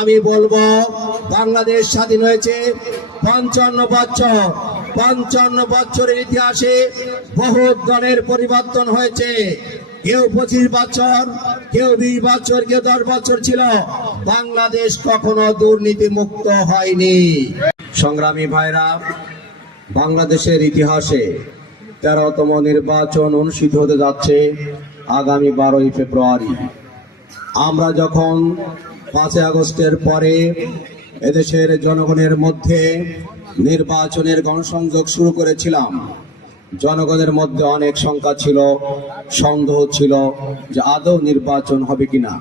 আমি বলব, বাংলাদেশ স্বাধীন হয়েছে। পঞ্চান্ন বছর, পঞ্চান্ন বছরের ইতিহাসে বহু দলের পরিবর্তন হয়েছে। কেউ পঁচিশ বছর, কেউ বিশ বছর, কেউ দশ বছর ছিল। বাংলাদেশ কখনো দুর্নীতি মুক্ত হয়নি। সংগ্রামী ভাইরা, বাংলাদেশের ইতিহাসে তেরোতম নির্বাচন অনুষ্ঠিত হতে যাচ্ছে আগামী বারোই ফেব্রুয়ারি। আমরা যখন পাঁচই আগস্টের পরে এদেশের জনগণের মধ্যে নির্বাচনের গণসংযোগ শুরু করেছিলাম। জনগণের মধ্যে অনেক শঙ্কা ছিল, সন্দেহ ছিল যে আদৌ নির্বাচন হবে কিনা।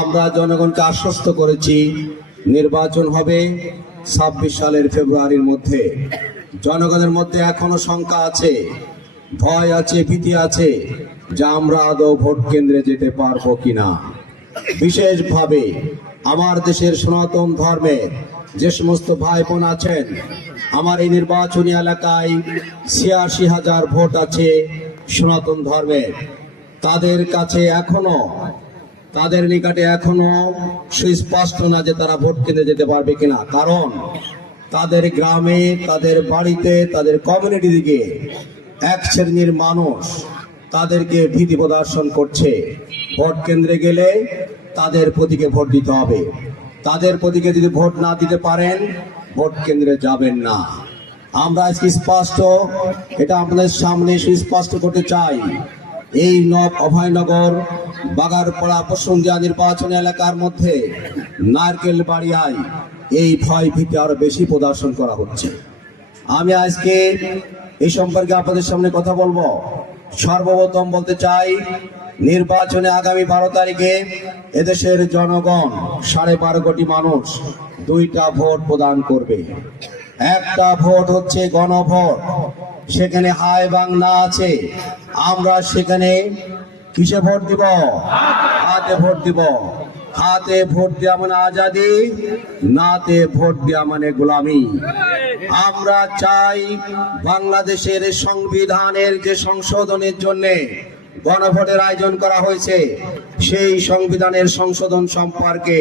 আমরা জনগণকে আশ্বস্ত করেছি, নির্বাচন হবে ছাব্বিশ সালের ফেব্রুয়ারির মধ্যে। জনগণের মধ্যে এখনও শঙ্কা আছে, ভয় আছে, ভীতি আছে যে আমরা আদৌ ভোট কেন্দ্রে যেতে পারব কিনা। বিশেষভাবে আমার দেশের সনাতন ধর্মের যে সমস্ত ভাই বোন আছেন, আমার এই নির্বাচনী এলাকায় ছিয়াশি হাজার ভোট আছে সনাতন ধর্মের তাদের কাছে এখনও, তাদের নিকটে এখনও সুস্পষ্ট না যে তারা ভোট কেন্দ্রে যেতে পারবে কিনা। কারণ তাদের গ্রামে, তাদের বাড়িতে, তাদের কমিউনিটি দিকে এক শ্রেণির মানুষ তাদেরকে ভীতি প্রদর্শন করছে। ভোট কেন্দ্রে গেলে তাদের প্রতীকে ভোট দিতে হবে। তাদের প্রতীকে যদি ভোট না দিতে পারেন, ভোট কেন্দ্রে যাবেন না। আমরা আজকে স্পষ্ট, এটা আপনাদের সামনে সুস্পষ্ট করতে চাই। এই নব অভয়নগর, বাগারপাড়া পশ্চিমদিয়া নির্বাচন এলাকার মধ্যে নারকেল বাড়িয়ায় এই ভয় ভীতি আরও বেশি প্রদর্শন করা হচ্ছে। আমি আজকে এই সম্পর্কে আপনাদের সামনে কথা বলব। সর্বপ্রথম বলতে চাই, নির্বাচনে আগামী বারো তারিখে এদেশের জনগণ সাড়ে বারো কোটি মানুষ দুইটা ভোট প্রদান করবে। একটা ভোট হচ্ছে গণভোট, সেখানে হায় বাংলা আছে, আমরা সেখানে কিসে ভোট দিব? হাতে ভোট দিব। হাতে ভোট দেওয়া মানে আজাদি, নাতে ভোট দেওয়া মানে গোলামি। আমরা চাই বাংলাদেশের সংবিধানের যে সংশোধনের জন্য গণভোটের আয়োজন করা হয়েছে, সেই সংবিধানের সংশোধন সম্পর্কে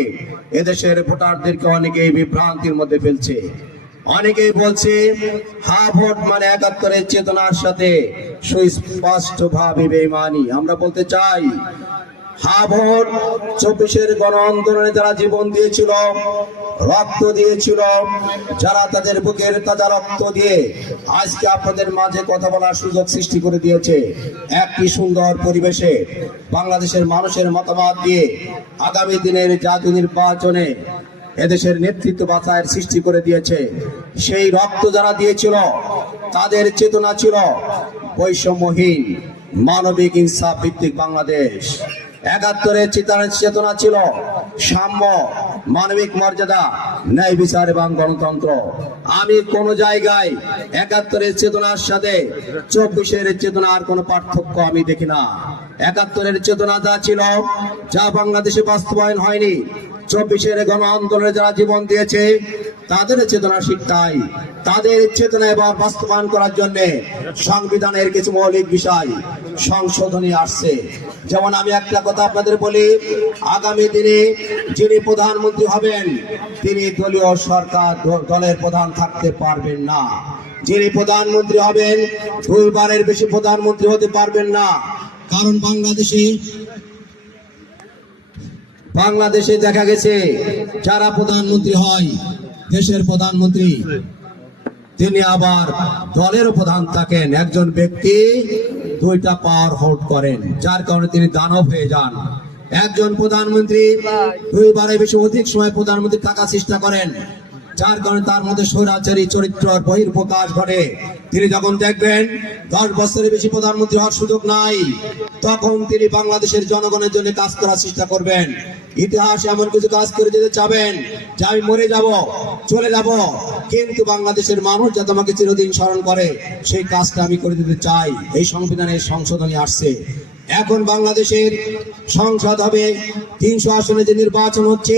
এদেশের ভোটারদেরকে অনেকেই বিভ্রান্তির মধ্যে ফেলছে। অনেকেই বলছে, হা, ভোট মানে একাত্তরের চেতনার সাথে সুস্পষ্ট ভাবে বেমানি আমরা বলতে চাই হা ভোট চব্বিশের গণ আন্দোলনে যারা জীবন দিয়েছিল, রক্ত দিয়েছিল, যারা তাদের বুকের তাজা রক্ত দিয়ে আজকে আপনাদের মাঝে কথা বলার সুযোগ সৃষ্টি করে দিয়েছে। একটি সুন্দর পরিবেশে বাংলাদেশের মানুষের মতামত দিয়ে আগামী দিনের জাতীয় নির্বাচনে এদেশের নেতৃত্ব বাছাইয়ের সৃষ্টি করে দিয়েছে। সেই রক্ত যারা দিয়েছিল, তাদের চেতনা ছিল বৈষম্যহীন মানবিক ইনসাফ ভিত্তিক বাংলাদেশ। একাত্তরের চেতনা চেতনা ছিল। সাম্য, মানবিক মর্যাদা, ন্যায় বিচার এবং গণতন্ত্র। আমি কোন জায়গায় একাত্তরের চেতনার সাথে চব্বিশের চেতনার কোনো পার্থক্য আমি দেখি না। একাত্তরের চেতনা যা ছিল, যা বাংলাদেশে বাস্তবায়ন হয়নি, চব্বিশের গণ আন্দোলনে যারা জীবন দিয়েছে তাদের চেতনা শিক্ষায়, তাদের চেতনা এবার বাস্তবায়ন করার জন্য সংবিধানের কিছু মৌলিক বিষয় সংশোধনী আসছে। যেমন আমি একটা কথা আপনাদের বলি, আগামী দিনে যিনি প্রধানমন্ত্রী হবেন, তিনি দলীয় সরকার দলের প্রধান থাকতে পারবেন না। যিনি প্রধানমন্ত্রী হবেন, দুইবারের বেশি প্রধানমন্ত্রী হতে পারবেন না। কারণ বাংলাদেশে বাংলাদেশে দেখা গেছে, যারা প্রধানমন্ত্রী হয় দেশের প্রধানমন্ত্রী, তিনি আবার দলের প্রধান থাকেন। একজন ব্যক্তি দুইটা পাওয়ার হোল্ড করেন, যার কারণে তিনি দানব হয়ে যান। একজন প্রধানমন্ত্রী দুইবারের বেশি অধিক সময় প্রধানমন্ত্রী থাকার চেষ্টা করেন, যার কারণে তার মধ্যে স্বৈরাচারী চরিত্র বহির প্রকাশ ঘটে। তিনি যখন দেখবেন দশ বছরের বেশি প্রধানমন্ত্রী হওয়ার সুযোগ নাই, তখন তিনি বাংলাদেশের জনগণের জন্য কাজ করার চেষ্টা করবেন। ইতিহাস এমন কিছু কাজ করে যেতে চাবেন যে আমি মরে যাব, চলে যাব, কিন্তু বাংলাদেশের মানুষ যা তোমাকে চিরদিন স্মরণ করে, সেই কাজটা আমি করে দিতে চাই। এই সংবিধানের সংশোধনী আসছে। এখন বাংলাদেশের সংসদ হবে। তিনশো আসনে যে নির্বাচন হচ্ছে,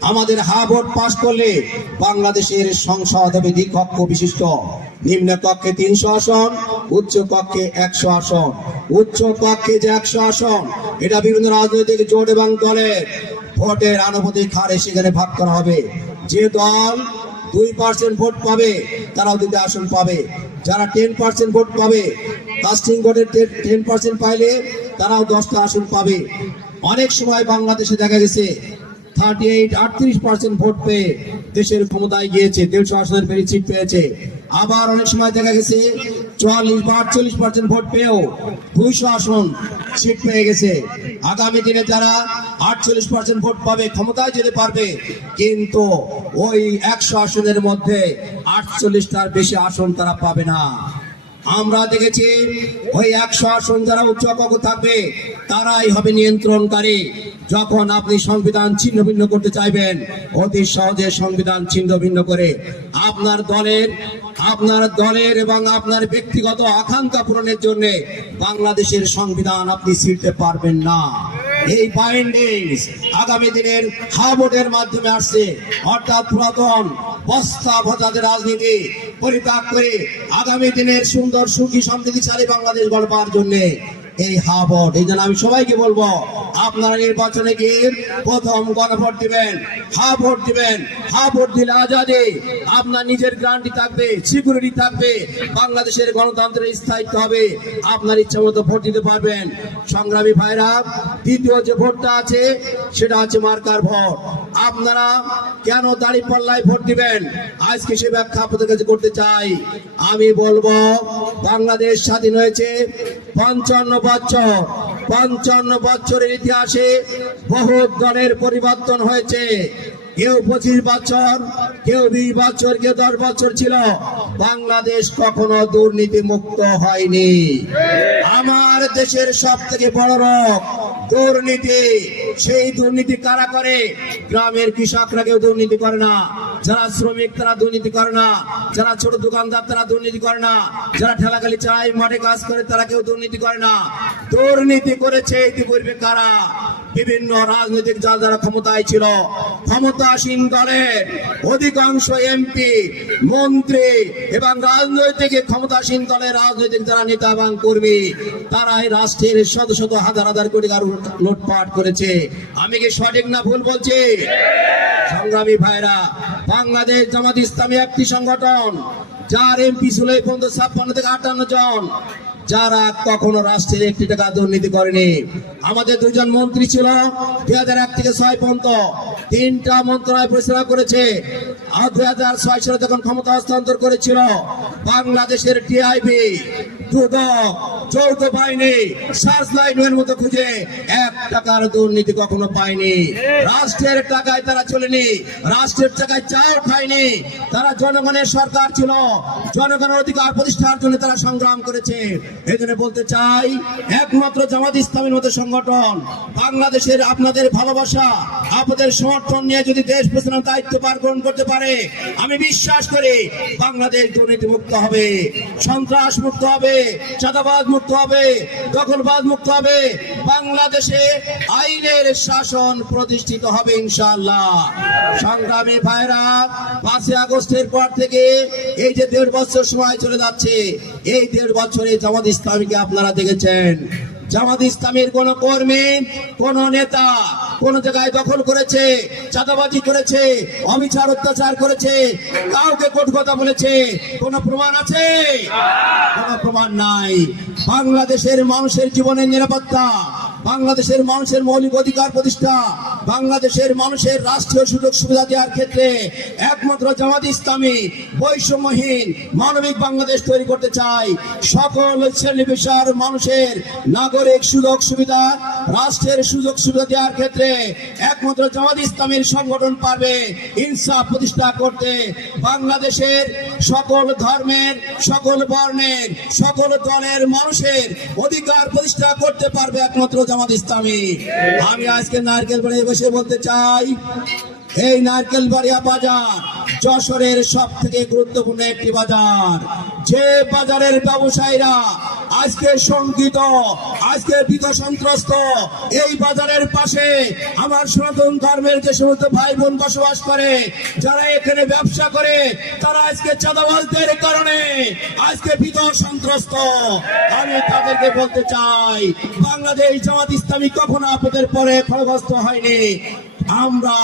আমাদের হা ভোট পাশ করলে বাংলাদেশের সংসদ হবে দ্বিকক্ষ বিশিষ্ট। নিম্ন কক্ষে তিনশো আসন, উচ্চ কক্ষে একশো আসন। উচ্চ কক্ষে যে একশো আসন, এটা বিভিন্ন রাজনৈতিক জোট এবং দলের ভোটের আনুপাতিক হারে সেখানে ভাগ করা হবে। যে দল দুই পার্সেন্ট ভোট পাবে, তারাও দুটি আসন পাবে। যারা টেন পার্সেন্ট ভোট পাবে কাস্টিং ভোটের টেন পার্সেন্ট পাইলে তারাও দশটা আসন পাবে। অনেক সময় বাংলাদেশে দেখা গেছে থার্টি এইট আটত্রিশ পার্সেন্ট ভোট পেয়ে দেশের ক্ষমতায় গিয়েছে, দেড়শো আসনের বেশি সিট পেয়েছে। আবার অনেক সময় দেখা গেছে, চুয়াল্লিশ বা আটচল্লিশ পার্সেন্ট ভোট পেয়েও দুইশো আসন সিট পেয়ে গেছে। আগামী দিনে যারা আটচল্লিশ পার্সেন্ট ভোট পাবে, ক্ষমতায় যেতে পারবে, কিন্তু ওই একশো আসনের মধ্যে আটচল্লিশটার বেশি আসন তারা পাবে না। আমরা দেখেছি ওই একশো আসন যারা উচ্চকক্ষ থাকবে, তারাই হবে নিয়ন্ত্রণকারী। যখন আপনি সংবিধান ছিন্ন ভিন্ন করতে চাইবেন, অতি সহজে সংবিধান ছিন্ন ভিন্ন করে আপনার দলের আপনার দলের এবং আপনার ব্যক্তিগত আকাঙ্ক্ষা পূরণের জন্য বাংলাদেশের সংবিধান আপনি ছিঁড়তে পারবেন না। এই বাইন্ডিংস আগামী দিনের হাবোর্ডের মাধ্যমে আসছে। অর্থাৎ পুরাতন বস্তা ভোটাদের রাজনীতি পরিত্যাগ করে আগামী দিনের সুন্দর সুখী সমৃদ্ধিশালী বাংলাদেশ গড়বার জন্য এই হাবট, এই জন্য আমি সবাইকে বলব, আপনারা নির্বাচনে গিয়ে প্রথম গণভোট দিবেন হা ভোট দিবেন হা ভোট দিলে আজাদে আপনার নিজের গ্রান্টি থাকবে, সিকিউরিটি থাকবে, বাংলাদেশের গণতন্ত্রের স্থায়িত্ব হবে, আপনার ইচ্ছা মতো ভোট দিতে পারবেন। সংগ্রামী ভাইরা, দ্বিতীয় যে ভোটটা আছে, সেটা হচ্ছে মার্কার ভোট। আপনারা কেন দাড়ি পাল্লায় ভোট দিবেন? আজকে সে ব্যাখ্যা আপনাদের কাছে করতে চাই। আমি বলব, বাংলাদেশ স্বাধীন হয়েছে পঞ্চান্ন বছর। পঞ্চান্ন বছরের ইতিহাসে বহু দলের পরিবর্তন হয়েছে। কেউ পঁচিশ বছর, কেউ বিশ বছর, কেউ দশ বছর ছিল। বাংলাদেশ কখনো দুর্নীতি মুক্ত হয়নি। আমার দেশের সব থেকে বড় রোগ দুর্নীতি সেই দুর্নীতি কারা করে? গ্রামের কৃষকরা কেউ দুর্নীতি করে না। যারা শ্রমিক তারা দুর্নীতি করে না, যারা ছোট দোকানদার তারা দুর্নীতি করে না, যারা ঠেলাগালি চায় মাঠে কাজ করে তারা কেউ দুর্নীতি করে না। দুর্নীতি করেছে ইতিপূর্বে কারা? বিভিন্ন রাজনৈতিক যারা যারা ক্ষমতায় ছিল, ক্ষমতাসীন দলের অধিকাংশ এমপি, মন্ত্রী এবং রাজনৈতিক ক্ষমতাসীন দলের রাজনৈতিক যারা নেতা এবং কর্মী, তারাই রাষ্ট্রের শত শত হাজার হাজার কোটি লুটপাট করেছে। আমি কি সঠিক না ভুল বলছি? সংগ্রামী ভাইরা বাংলাদেশ জামাত ইসলামী একটি সংগঠন যার এমপি ছিল এই পর্যন্ত ছাপ্পান্ন থেকে আটান্ন জন। যারা কখনো রাষ্ট্রের একটি টাকা দুর্নীতি করেনি। আমাদের দুজন মন্ত্রী ছিল, দুই হাজার এক থেকে ছয় পর্যন্ত। তিনটা মন্ত্রণালয় পরিচালনা করেছে। আর দুই হাজার ছয় সালে যখন ক্ষমতা হস্তান্তর করেছিল, বাংলাদেশের টিআইবি দুদক, যৌথ বাহিনী সার্চ লাইনের মতো খুঁজে এক টাকার দুর্নীতি কখনো পায়নি। রাষ্ট্রের টাকায় তারা চলেনি, রাষ্ট্রের টাকায় চাও খায়নি। তারা জনগণের সরকার ছিল, জনগণের অধিকার প্রতিষ্ঠার জন্য তারা সংগ্রাম করেছে। এই জন্য বলতে চাই, একমাত্র জামাত ইসলামের মতো সংগঠন, বাংলাদেশের আপনাদের ভালোবাসা, আপনাদের সমর্থন নিয়ে যদি দেশ পরিচালনার দায়িত্ব পার গ্রহণ করতে পারে, আমি বিশ্বাস করি বাংলাদেশ দুর্নীতি মুক্ত হবে, সন্ত্রাস মুক্ত হবে চাঁদাবাদ মুক্ত হবে দখলবাদ মুক্ত হবে, বাংলাদেশে আইনের শাসন প্রতিষ্ঠিত হবে ইনশাআল্লাহ। সংগ্রামী ভাইরা, পাঁচই আগস্টের পর থেকে এই যে দেড় বছর সময় চলে যাচ্ছে, এই দেড় বছরে জামাত ইসলামীকে আপনারা দেখেছেন। জামাত ইসলামের কোন কর্মী, কোন নেতা, কোন জায়গায় দখল করেছে, চাঁদাবাজি করেছে, অবিচার অত্যাচার করেছে, কাউকে কোট কথা বলেছে। কোন প্রমাণ আছে? কোন প্রমাণ নাই। বাংলাদেশের মানুষের জীবনের নিরাপত্তা বাংলাদেশের মানুষের মৌলিক অধিকার প্রতিষ্ঠা, বাংলাদেশের মানুষের রাষ্ট্রীয় সুযোগ সুবিধা দেওয়ার ক্ষেত্রে একমাত্র জামাত ইসলামী বৈষম্যহীন মানবিক বাংলাদেশ তৈরি করতে চাই সকল শ্রেণি পেশার মানুষের নাগরিক সুযোগ সুবিধা, রাষ্ট্রের সুযোগ সুবিধা দেওয়ার ক্ষেত্রে একমাত্র জামাত ইসলামের সংগঠন পারবে ইনসাফ প্রতিষ্ঠা করতে। বাংলাদেশের সকল ধর্মের, সকল বর্ণের, সকল দলের মানুষের অধিকার প্রতিষ্ঠা করতে পারবে একমাত্র জামাত ইসলামী। আমি আজকে নারকেল পড়ে বসে বলতে চাই এই নারকেল বাড়িয়া বাজার যশোরের সব থেকে গুরুত্বপূর্ণ একটি বাজার। যে বাজারের ব্যবসায়ীরা আজকে শঙ্কিত, আজকে ভীত সন্ত্রস্ত, এই বাজারের পাশে আমার সনাতন ধর্মের যে সমস্ত ভাই বোন বসবাস করে, যারা এখানে ব্যবসা করে, তারা আজকে চাঁদাবাজদের কারণে আজকে ভীত সন্ত্রস্ত। আমি তাদেরকে বলতে চাই, বাংলাদেশ জামাত ইসলামী কখনো আপনাদের পরে ক্ষয়গ্রস্ত হয়নি। আমরা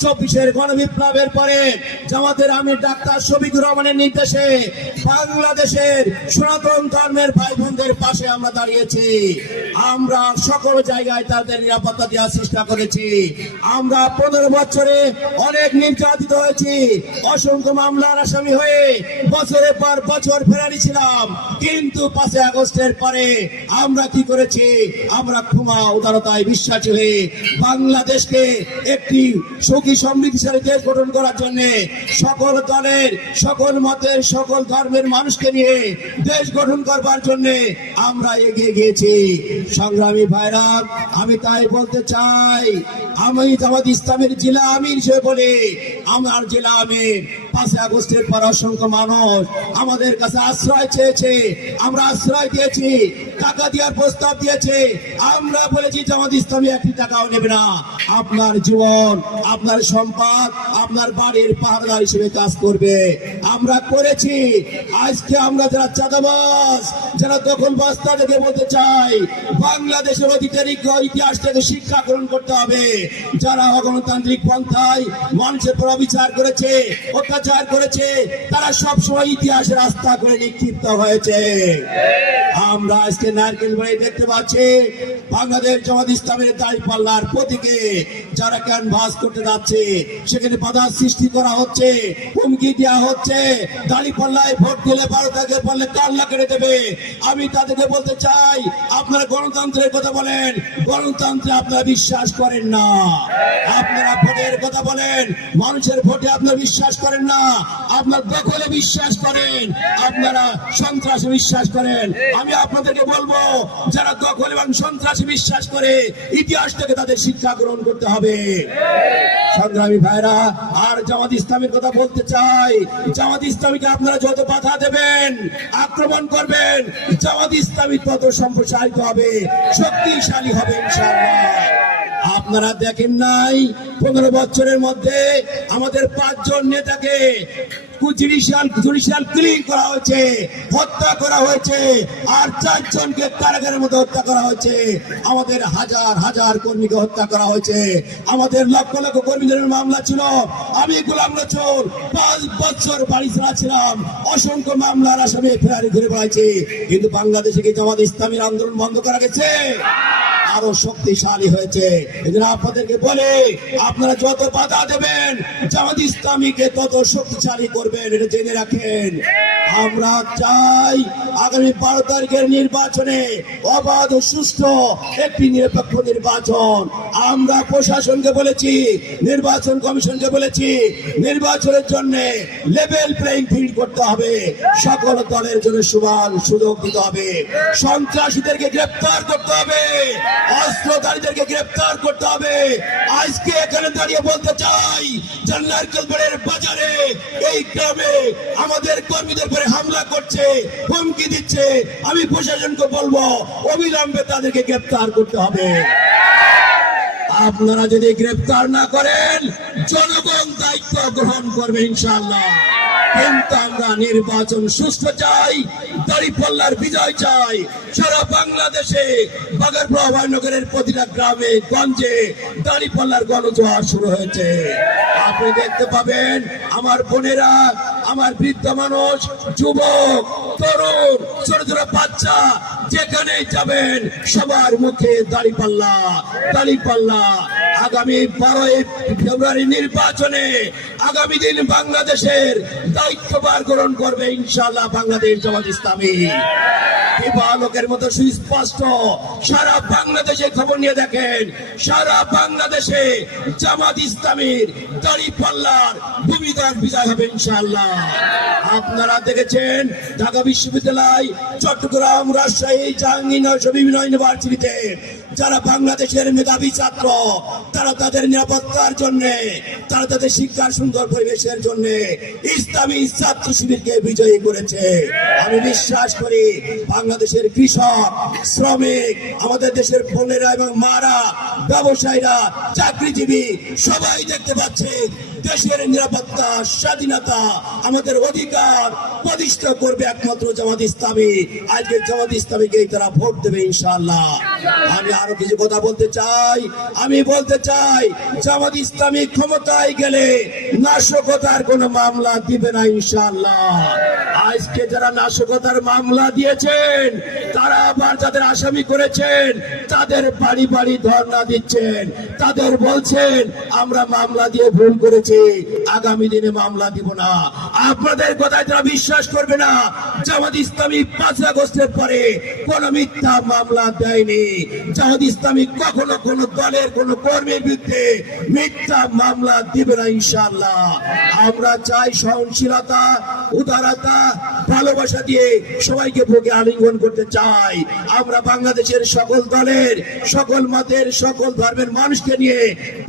চব্বিশের গণবিপ্লবের পরে জামাতের আমি ডাক্তার শফিকুর রহমানের নির্দেশে বাংলাদেশের সনাতন ধর্মের ভাই বোনদের পাশে আমরা দাঁড়িয়েছি। আমরা সকল জায়গায় তাদের নিরাপত্তা দেওয়ার চেষ্টা করেছি। আমরা পনেরো বছরে অনেক নির্যাতিত হয়েছি। অসংখ্য মামলার আসামি হয়ে বছরের পর বছর ফেরারি ছিলাম কিন্তু পাঁচই আগস্টের পরে আমরা কি করেছি? আমরা ক্ষমা উদারতায় বিশ্বাসী হয়ে বাংলাদেশকে একটি সুখী সমৃদ্ধিশালী দেশ গঠন করার জন্য সকল দলের, সকল মতের, সকল ধর্মের মানুষকে নিয়ে দেশ গঠন করবার জন্য আমরা এগিয়ে গিয়েছি। সংগ্রামী ভাইরা, আমি তাই বলতে চাই, আমি জামাত ইসলামের জেলা আমির হিসেবে বলি, আমার জেলা আমির পাঁচই আগস্টের পর অসংখ্য মানুষ আমাদের কাছে আশ্রয় চেয়েছে। আমরা আশ্রয় দিয়েছি টাকা দেওয়ার প্রস্তাব দিয়েছে। আমরা বলেছি, জামাত ইসলামী একটি টাকাও নেবে না। আপনার জীবন, আপনার সম্পদ, আপনার বাড়ির পাহাড়দার হিসেবে কাজ করবে। আমরা করেছি। আজকে আমরা যারা চাঁদাবাজ, যারা দখলবাজ তাদেরকে বলতে চাই, বাংলাদেশের অতীতের ইতিহাস থেকে শিক্ষা গ্রহণ করতে হবে। যারা অগণতান্ত্রিক পন্থায় মানুষের উপর অবিচার করেছে, অত্যাচার করেছে, তারা সবসময় ইতিহাসের রাস্তা করে নিক্ষিপ্ত হয়েছে। আমরা আজকে নারকেল বাড়ি দেখতে পাচ্ছি। বাংলাদেশ জামাত ইসলামের পাল্লার প্রতীকে যারা ক্যানভাস করতে যাচ্ছে, সেখানে বাধা সৃষ্টি করা হচ্ছে, হুমকি দেওয়া হচ্ছে। দাড়ি পাল্লায় ভোট দিলে বারো তাকে পারলে কান্না কেটে দেবে? আমি তাদেরকে বলতে চাই, আপনারা গণতন্ত্রের কথা বলেন, গণতন্ত্রে আপনারা বিশ্বাস করেন না। আপনারা ভোটের কথা বলেন, মানুষের ভোটে আপনারা বিশ্বাস করেন না। আপনার দখলে বিশ্বাস করেন, আপনারা সন্ত্রাসে বিশ্বাস করেন। আমি আপনাদেরকে বলব, যারা দখল এবং সন্ত্রাসে বিশ্বাস করে ইতিহাস থেকে তাদের শিক্ষা গ্রহণ করতে হবে। সংগ্রামী ভাইরা, আর জামাত ইসলামের কথা বলতে চাই। জামাত ইসলামীকে আপনারা যত বাধা দেবেন, আক্রমণ করবেন, জামাত ইসলামী তত সম্প্রসারিত হবে, শক্তিশালী হবে আপনারা দেখেন নাই, পনেরো বছরের মধ্যে আমাদের পাঁচজন নেতাকে করা হয়েছে, হত্যা করা হয়েছে, আর চারজনকে মধ্যে হত্যা করা হয়েছে। আমাদের হাজার হাজার কর্মীকে হত্যা করা হয়েছে। আমাদের লক্ষ লক্ষ কর্মীদের মামলা ছিল। আমি গোলাম পাঁচ বছর বাড়ি ছাড়া ছিলাম অসংখ্য মামলার আসামে ফেরারি ঘুরে বেড়াইছি কিন্তু বাংলাদেশে কি জামাত ইসলামীর আন্দোলন বন্ধ করা গেছে? আরও শক্তিশালী হয়েছে। আপনাদেরকে বলে, আপনারা যত বাধা দেবেন, জামাত ইসলামীকে তত শক্তিশালী করবেন, এটা জেনে রাখেন। আমরা চাই আগামী বারো তারিখের নির্বাচনে অবাধ সুষ্ঠু একটি নিরপেক্ষ নির্বাচন। আমরা প্রশাসনকে বলেছি, নির্বাচন কমিশনকে বলেছি, নির্বাচনের জন্য লেভেল প্লেইং ফিল্ড করতে হবে। সকল দলের জন্য সমান সুযোগ দিতে হবে। সন্ত্রাসীদেরকে গ্রেপ্তার করতে হবে। অস্ত্রধারীদেরকে গ্রেপ্তার করতে হবে। আজকে এখানে দাঁড়িয়ে বলতে চাই জান্নারকেলপুরের বাজারে এই গ্রামে আমাদের কর্মীদের উপরে হামলা করছে, হুমকি দিচ্ছে, আমি প্রশাসনকে বলব, অবিলম্বে তাদেরকে গ্রেপ্তার করতে হবে। আপনারা যদি গ্রেপ্তার না করেন, জনগণ দায়িত্ব গ্রহণ করবে ইনশাআল্লাহ। কিন্তু আমরা নির্বাচন সুস্থ চাই, দাড়িপাল্লার বিজয় চাই। সারা বাংলাদেশে বাগেরপুর নগরের প্রতিটা গ্রামে, গঞ্জে দাড়িপাল্লার গণজোয়ার শুরু হয়েছে। আপনি দেখতে পাবেন, আমার বোনেরা আমার বৃদ্ধ মানুষ, যুবক, তরুণ, ছোট ছোট বাচ্চা যেখানে যাবেন, সবার মুখে দাড়িপাল্লা দাড়িপাল্লা। আগামী বারোই ফেব্রুয়ারি নির্বাচনে আগামী দিন বাংলাদেশের দায়িত্বভার গ্রহণ করবে ইনশাআল্লাহ বাংলাদেশ জামাত ইসলামী। লোকের মতো সুস্পষ্ট সারা বাংলাদেশে খবর নিয়ে দেখেন, সারা বাংলাদেশে জামাত ইসলামীর দাড়ি পাল্লার ভূমিকার বিজয় হবে ইনশাআল্লাহ। আপনারা দেখেছেন ঢাকা বিশ্ববিদ্যালয় চট্টগ্রাম রাজশাহী জাহাঙ্গীরনগর বিভিন্ন ইউনিভার্সিটিতে যারা বাংলাদেশের মেধাবী ছাত্র, তারা তাদের নিরাপত্তার জন্য, তারা তাদের শিক্ষার সুন্দর পরিবেশের জন্য ইসলামী ছাত্র শিবিরকে বিজয়ী করেছে। আমি বিশ্বাস করি বাংলাদেশের কৃষক, শ্রমিক, আমাদের দেশের বোনেরা এবং মারা, ব্যবসায়ীরা, চাকরিজীবী, সবাই দেখতে পাচ্ছে দেশের নিরাপত্তা, স্বাধীনতা আমাদের অধিকার প্রতিষ্ঠা করবে একমাত্র জামাত ইসলামী। আজকে জামাত ইসলামীকে তারা ভোট দেবে ইনশাআল্লাহ। আমি আরও কিছু কথা বলতে চাই। আমি বলতে চাই, জামাত ইসলামী ক্ষমতায় গেলে নাশকতার কোনো মামলা দিবে না ইনশাআল্লাহ। আজকে যারা নাশকতার মামলা দিয়েছেন, তারা আবার যাদের আসামি করেছেন তাদের বাড়ি বাড়ি ধর্ণা দিচ্ছেন। তাদের বলছেন, আমরা মামলা দিয়ে ভুল করেছি। আগামী দিনে মামলা দিব না। আপনাদের কথায় তারা বিশ্বাস করবে না। জামাত ইসলামী পাঁচ আগস্টের পরে কোন মিথ্যা মামলা দেয়নি। জামাত ইসলামী কখনো কোন দলের, কোন কর্মীর বিরুদ্ধে মিথ্যা মামলা দিবে না, ইনশাআল্লাহ। আমরা চাই সহনশীলতা, উদারতা, ভালোবাসা দিয়ে সবাইকে বুকে আলিঙ্গন করতে চাই। আমরা বাংলাদেশের সকল দলের সকল মতের, সকল ধর্মের মানুষকে নিয়ে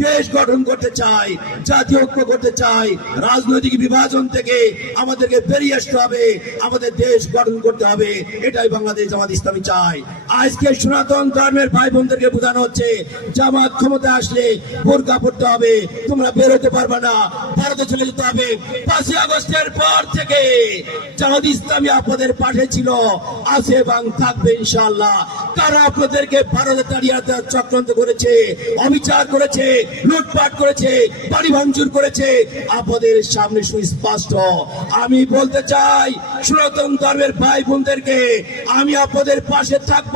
দেশ গঠন করতে চাই, জাতীয় ঐক্য করতে চাই, রাজনৈতিক বিভাজন থেকে আমাদেরকে বেরিয়ে আসতে হবে, আমাদের দেশ গঠন করতে হবে, এটাই বাংলাদেশ জামাত ইসলামী চাই আজকে সনাতন ধর্মের ভাই বোনদেরকে বোঝানো হচ্ছে, জামাত ক্ষমতা আসলে বোরকা পড়তে হবে, তোমরা বেরোতে পারবে না, ভারতে চলে যেতে হবে। পাঁচই আগস্টের পর থেকে জামাত ইসলামী আপনাদের পাশে ছিল, আছে এবং থাকবে ইনশাআল্লাহ। কারা আপনাদেরকে দাঁড়িয়ে চক্রান্ত করেছে, অবিচার করেছে, লুটপাট করেছে, বাড়ি ভাঙচুর করেছে। আপনাদের সামনে সুস্পষ্ট। আমি বলতে চাই, সনাতন ধর্মের ভাই বোনদেরকে আমি আপনাদের পাশে থাকব,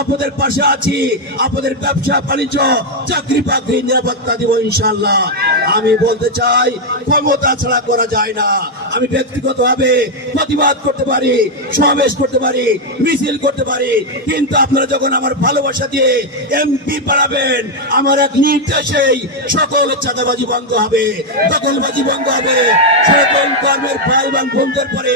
আপনাদের পাশে আছি, আপনাদের ব্যবসা, বাণিজ্য, চাকরি বাকরি নিরাপত্তা দিব ইনশাল্লাহ আমি বলতে চাই, ক্ষমতা ছাড়া করা যায় না। আমি ব্যক্তিগতভাবে প্রতিবাদ করতে পারি, সমাবেশ করতে পারি, মিছিল করতে পারি, কিন্তু আপনারা যখন আমার ভালোবাসা দিয়ে এমপি বাড়াবেন। আমার এক নির্দেশেই সকল চাঁদাবাজি বন্ধ হবে, দখলবাজি বন্ধ হবে। সকল কর্মের ভাই এবং বোনদের পরে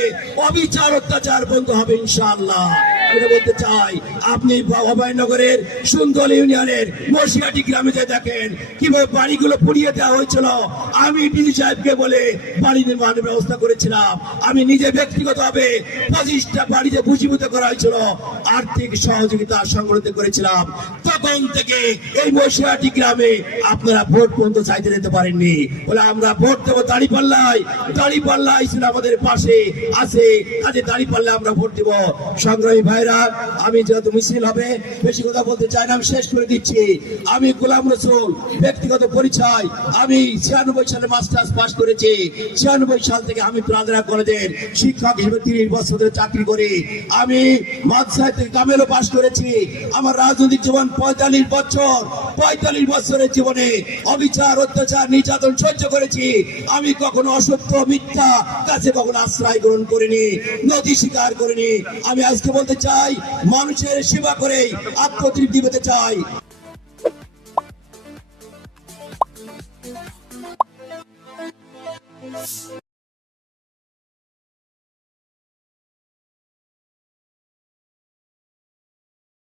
অবিচার, অত্যাচার বন্ধ হবে ইনশাআল্লাহ। করে বলতে চাই। আপনি অভয়নগরের সুন্দর ইউনিয়নের মশিয়াটি গ্রামে যে দেখেন, কীভাবে বাড়িগুলো পুড়িয়ে দেওয়া হয়েছিল। আমি ডিজি সাহেবকে বলে বাড়ি নির্মাণের ব্যবস্থা করেছিলাম। আমি নিজে ব্যক্তিগতভাবে পঁচিশটা বাড়িতে বুঝিভূত করা হয়েছিল। আর্থিক সহযোগিতা সংগঠিত করেছিলাম। তখন থেকে এই মশিয়াটি গ্রামে আপনারা ভোট পর্যন্ত চাইতে যেতে পারেননি। বলে আমরা ভোট দেবো দাড়ি পাল্লাই দাড়ি পাল্লাই ছিল আমাদের পাশে আছে। কাজে দাড়ি পাল্লা আমরা ভোট দেবো। সংগ্রামী ভাইরা, আমি যেহেতু মিছিল হবে, বেশি কথা বলতে চাই না, আমি শেষ করে দিচ্ছি। আমি গোলাম রসুল, ব্যক্তিগত পরিচয়, আমি ছিয়ানব্বই সালে মাস্টার্স পাশ করেছি। ছিয়ানব্বই সাল থেকে আমি প্রাদরা কলেজের শিক্ষক হিসেবে তিরিশ বছর ধরে চাকরি করি। আমি মাদ্রাসায় থেকে কামেলও পাশ করেছি। আমার রাজনৈতিক জীবন পঁয়তাল্লিশ বছর। পঁয়তাল্লিশ বছরের জীবনে অবিচার, অত্যাচার, নির্যাতন সহ্য করেছি। আমি কখনো অসত্য, মিথ্যা কাছে কখনো আশ্রয় গ্রহণ করিনি নদী স্বীকার করিনি। আমি আজকে বলতে চাই, মানুষের সেবা করে আত্মতৃপ্তি পেতে চাই।